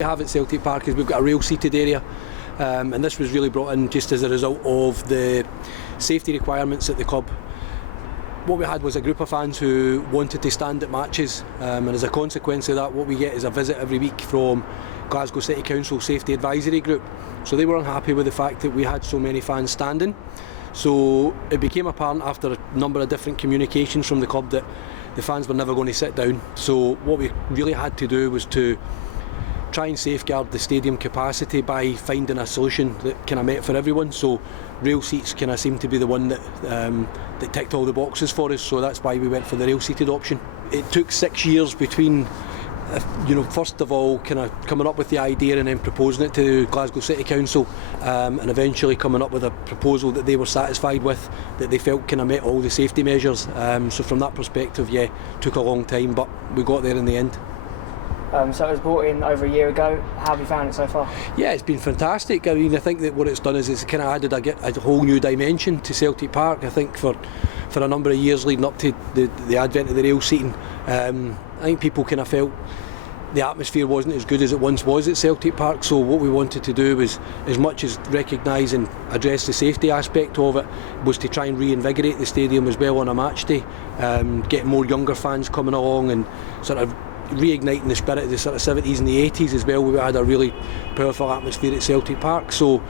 We have at Celtic Park is we've got a rail seated area, and this was really brought in just as a result of the safety requirements at the club. What we had was a group of fans who wanted to stand at matches, and as a consequence of that, what we get is a visit every week from Glasgow City Council Safety Advisory Group. So they were unhappy with the fact that we had so many fans standing. So it became apparent after a number of different communications from the club that the fans were never going to sit down. So what we really had to do was to try and safeguard the stadium capacity by finding a solution that kind of met for everyone. So rail seats kind of seemed to be the one that ticked all the boxes for us, so that's why we went for the rail seated option. It took 6 years between first of all kind of coming up with the idea and then proposing it to Glasgow City Council, and eventually coming up with a proposal that they were satisfied with, that they felt kind of met all the safety measures. So from that perspective, yeah, took a long time, but we got there in the end. So it was brought in over a year ago. How have you found it so far? Yeah, it's been fantastic. I mean, I think that what it's done is it's kind of added a whole new dimension to Celtic Park. I think for a number of years leading up to the advent of the rail seating, I think people kind of felt the atmosphere wasn't as good as it once was at Celtic Park. So what we wanted to do was, as much as recognise and address the safety aspect of it, was to try and reinvigorate the stadium as well on a match day, get more younger fans coming along and sort of reigniting the spirit of the sort of 70s and the 80s as well. We had a really powerful atmosphere at Celtic Park, so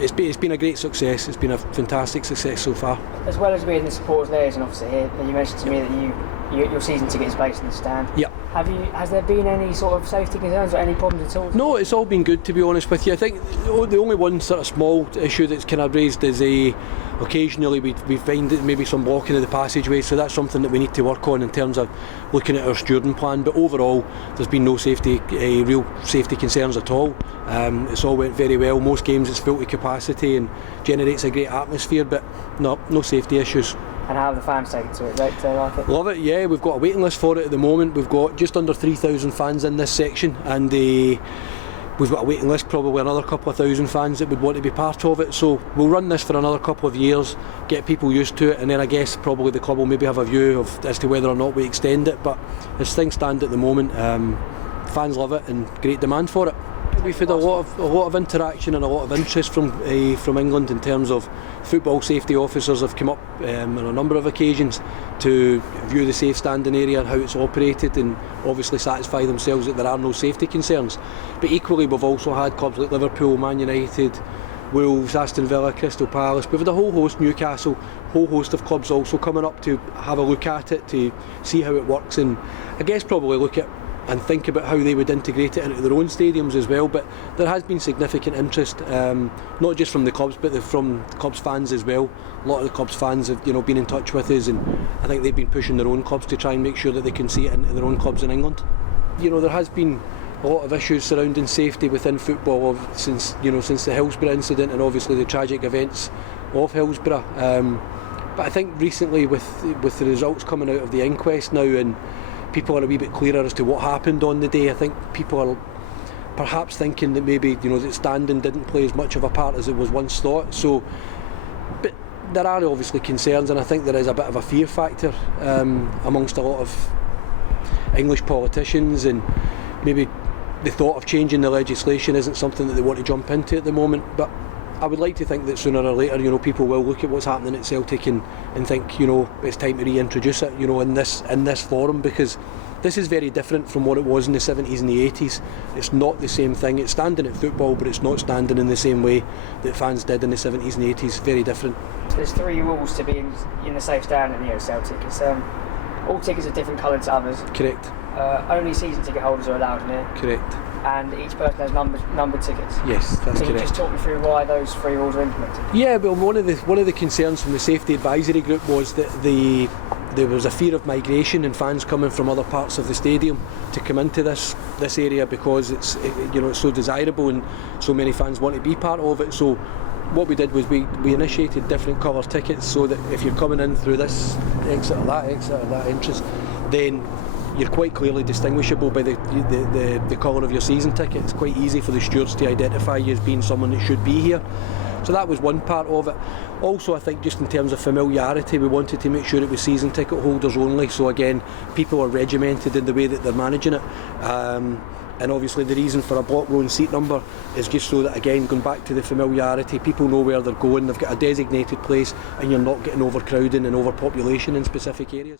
it's been a great success. It's been a fantastic success so far. As well as being the Supporters Liason Officer here, you mentioned to me that your season ticket is based in the stand. Yeah. Has there been any sort of safety concerns or any problems at all? No, it's all been good, to be honest with you. I think the only one sort of small issue that's kind of raised is occasionally we find that maybe some blocking of the passageway, so that's something that we need to work on in terms of looking at our stewarding plan. But overall, there's been no real safety concerns at all. It's all went very well. Most games it's full to capacity and generates a great atmosphere, but no safety issues. And how have the fans taken to it? They like it? Love it, yeah. We've got a waiting list for it at the moment. We've got just under 3,000 fans in this section, and we've got a waiting list, probably another couple of thousand fans that would want to be part of it. So we'll run this for another couple of years, get people used to it, and then I guess probably the club will maybe have a view as to whether or not we extend it. But as things stand at the moment, fans love it and great demand for it. We've had a lot of interaction and a lot of interest from England in terms of football safety officers have come up on a number of occasions to view the safe standing area and how it's operated, and obviously satisfy themselves that there are no safety concerns. But equally, we've also had clubs like Liverpool, Man United, Wolves, Aston Villa, Crystal Palace. We've had a whole host, Newcastle, whole host of clubs also coming up to have a look at it, to see how it works, and I guess probably look at and think about how they would integrate it into their own stadiums as well. But there has been significant interest, not just from the clubs, but from the clubs' fans as well. A lot of the clubs' fans have been in touch with us, and I think they've been pushing their own clubs to try and make sure that they can see it into their own clubs in England. There has been a lot of issues surrounding safety within football since the Hillsborough incident, and obviously the tragic events of Hillsborough. But I think recently with the results coming out of the inquest now, and people are a wee bit clearer as to what happened on the day, I think people are perhaps thinking that maybe that standing didn't play as much of a part as it was once thought. So, but there are obviously concerns, and I think there is a bit of a fear factor amongst a lot of English politicians, and maybe the thought of changing the legislation isn't something that they want to jump into at the moment. But I would like to think that sooner or later, people will look at what's happening at Celtic and think, it's time to reintroduce it, in this forum, because this is very different from what it was in the 70s and the 80s. It's not the same thing. It's standing at football, but it's not standing in the same way that fans did in the 70s and the 80s. Very different. There's 3 rules to be in the safe standing here at Celtic. It's all tickets are different coloured to others. Correct. Only season ticket holders are allowed in here. Correct. And each person has numbered tickets. Yes, that's correct. Can you just talk me through why those 3 rules are implemented? Yeah, well, one of the concerns from the safety advisory group was that there was a fear of migration and fans coming from other parts of the stadium to come into this area, because it's so desirable and so many fans want to be part of it. So what we did was we initiated different colour tickets, so that if you're coming in through this exit or that entrance, then you're quite clearly distinguishable by the colour of your season ticket. It's quite easy for the stewards to identify you as being someone that should be here. So that was one part of it. Also, I think just in terms of familiarity, we wanted to make sure it was season ticket holders only. So again, people are regimented in the way that they're managing it. And obviously the reason for a block row and seat number is just so that, again, going back to the familiarity, people know where they're going, they've got a designated place, and you're not getting overcrowding and overpopulation in specific areas.